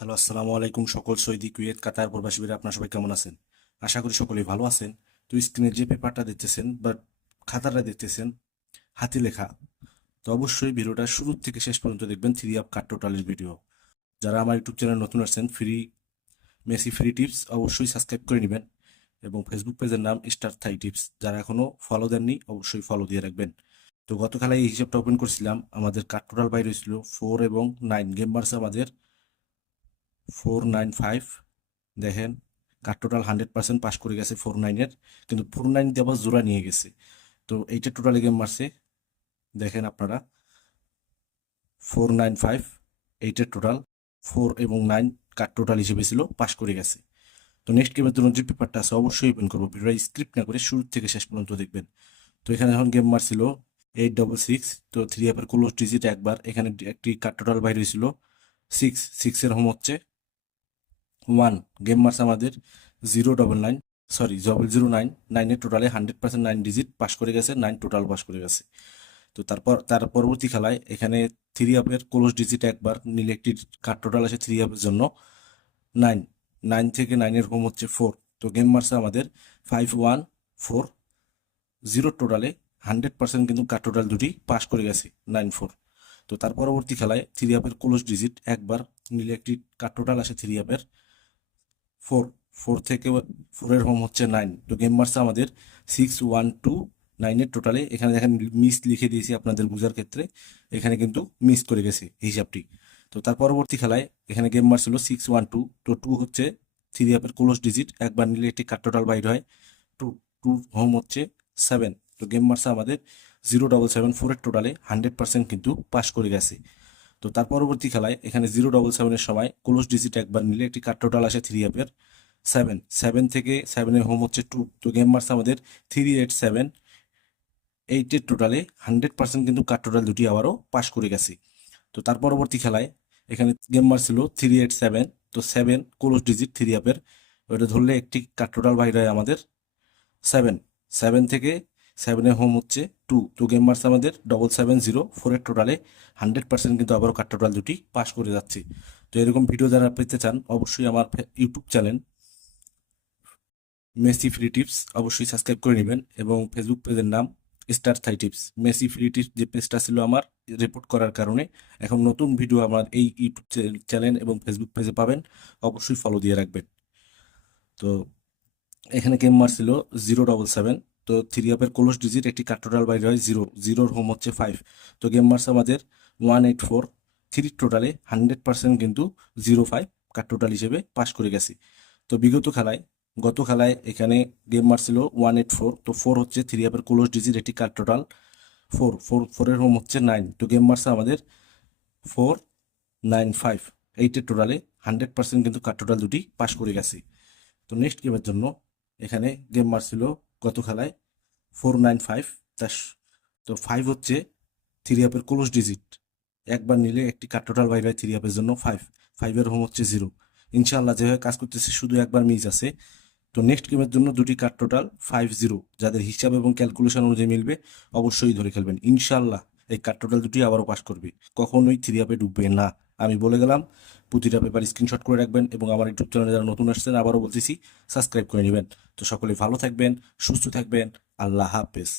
Hello, আসসালামু আলাইকুম। সকল সৌদি, কুয়েত, কাতার প্রবাসীরা আপনারা সবাই কেমন আছেন? আশা করি সকলেই ভালো আছেন। তো স্ক্রিনে যে পেপারটা দেখতেছেন বা খাতাটা দেখতেছেন, হাতে লেখা। তো অবশ্যই ভিডিওটা শুরু থেকে শেষ পর্যন্ত দেখবেন। থ্রি আপ কাট টোটালের ভিডিও। যারা আমার ইউটিউব চ্যানেল নতুন আসছেন, মেসি ফ্রি টিপস অবশ্যই সাবস্ক্রাইব করে নেবেন। এবং ফেসবুক পেজের নাম স্টার থাই টিপস। যারা এখনো ফলো দেননি অবশ্যই ফলো দিয়ে রাখবেন। তো গতকাল এই হিসাবটা ওপেন করছিলাম, আমাদের কাট টোটাল বাইরে হয়েছিল 4 এবং 9 গেম মারছে আমাদের 495। দেখেন, কার টোটাল 100% পাস করে গেছে 49-এর, কিন্তু 49 দিয়ে আবার জোড়া নিয়ে গেছে। তো এইটা টোটালি গেম মারছে, দেখেন আপনারা 495, এইটার টোটাল 4 এবং 9 কার টোটাল হিসেবে ছিল, পাস করে গেছে। তো নেক্সট গেমের জন্য যে পেপারটা আছে অবশ্যই ওপেন করবো, ভিডিওটা স্ক্রিপ্ট না করে শুরু থেকে শেষ পর্যন্ত দেখবেন। তো এখানে যখন গেম মারছিল 866, তো থ্রি অ্যাপের ক্লোজ ডিজিট একবার, এখানে একটি কার টোটাল বাইরে হয়েছিল 6 এর হোম হচ্ছে 1। গেম মার্স আমাদের 099, সরি 009, 9-এর টোটালে 100% 9 ডিজিট পাস করে গেছে, 9 টোটাল পাস করে গেছে। তো তার পরবর্তী খেলায় এখানে থ্রি আপের ক্লোজ ডিজিট একবার নিলে একটি কার টোটাল আসে থ্রি আপের জন্য 9। 9 থেকে 9-এর হোম হচ্ছে 4। তো গেম মার্সে আমাদের 5140 টোটালে 100% কিন্তু কার টোটাল দুটি পাস করে গেছে 94। তো তার পরবর্তী খেলায় থ্রি আপের ক্লোজ ডিজিট একবার নিলে একটি কার টোটাল আসে থ্রি আপের 4। 4 থেকে 4-এর হোম হচ্ছে 9। তো গেম মার্সে আমাদের 6129-এর টোটালে, এখানে দেখেন মিস লিখে দিয়েছি আপনাদের বোঝার ক্ষেত্রে, এখানে কিন্তু মিস করে গেছে হিসাবটি। তো তার পরবর্তী খেলায় এখানে গেম মার্স ছিল 612, তো 2 হচ্ছে থ্রি আপের ক্লোজ ডিজিট, একবার নিলে একটি কার টোটাল বাইর হয় 2। 2 হোম হচ্ছে 7। তো গেম মার্সে আমাদের 0774-এর টোটালে 100% কিন্তু পাস করে গেছে। তো তার পরবর্তী খেলায় এখানে 077-এর সময় ক্লোজ ডিজিট একবার নিলে একটি কার টোটাল আসে থ্রি অ্যাপের 7। 7 থেকে 7-এর হোম হচ্ছে 2। তো গেম মার্স আমাদের 387, 8-এর টোটালে 100% কিন্তু কার টোটাল দুটি আবারও পাস করে গেছে। তো তার পরবর্তী খেলায় এখানে গেম মার্স ছিল 387, তো 7 ক্লোজ ডিজিট থ্রি অ্যাপের, ওইটা ধরলে একটি কার টোটাল বাইরে হয় আমাদের 7। 7 থেকে 7-এর হোম হচ্ছে 2। তো গেম মার্স আমাদের 7704-এর টোটালে 100% কিন্তু আবারও কার টোটাল দুটি পাস করে যাচ্ছে। তো এরকম ভিডিও যারা পেতে চান অবশ্যই আমার YouTube channel Messi free tips অবশ্যই সাবস্ক্রাইব করে নেবেন, এবং ফেসবুক পেজের নাম স্টার থাই টিপস। মেসি ফ্রি টিপস যে পেজটা ছিল আমার রিপোর্ট করার কারণে এখন নতুন ভিডিও আমার এই ইউটিউব চ্যানেল এবং ফেসবুক পেজে পাবেন, অবশ্যই ফলো দিয়ে রাখবেন। তো এখানে গেম মারছিল 077, তো থ্রি আপের ক্লোজ ডিজিট একটি কার টোটাল বাইরে হয় 0। 0-এর হোম হচ্ছে 5। তো গেম মারছে আমাদের 184, থ্রি টোটালে 100% কিন্তু 05 কার টোটাল হিসেবে পাস করে গেছে। তো গত খেলায় এখানে গেম মারছিল 184, তো 4 হচ্ছে থ্রি আপের ক্লোজ ডিজিট একটি কার টোটাল 4। 4-এর হোম হচ্ছে 9। তো গেম মারছে আমাদের 495, 8-এর টোটালে 100% কিন্তু কার টোটাল দুটি পাস করে গেছে। তো নেক্সট গেমের জন্য এখানে গেম মারছিল গত খেলায় 495। তার তো 5 হচ্ছে থ্রি আপের ক্লোজ ডিজিট, একবার নিলে একটি কার টোটাল বাইরে হয় থ্রি আপের জন্য 5। 5-এর হোম হচ্ছে 0। ইনশাল্লাহ যেভাবে কাজ করতেছে শুধু একবার মিস আছে। তো নেক্সট গেমের জন্য দুটি কার টোটাল 50, যাদের হিসাব এবং ক্যালকুলেশন অনুযায়ী মিলবে অবশ্যই ধরে খেলবেন। ইনশাল্লাহ এই কার টোটাল দুটি আবারও পাস করবে, কখনোই থ্রি আপে ডুববে না। আমি বলে গেলাম, প্রতিটা পেপার স্ক্রিনশট করে রাখবেন, এবং আমার ইউটিউব চ্যানেলে যারা নতুন আসছেন আবারও বলতেছি সাবস্ক্রাইব করে নেবেন। তো সকলে ভালো থাকবেন, সুস্থ থাকবেন। আল্লাহ হাফেজ।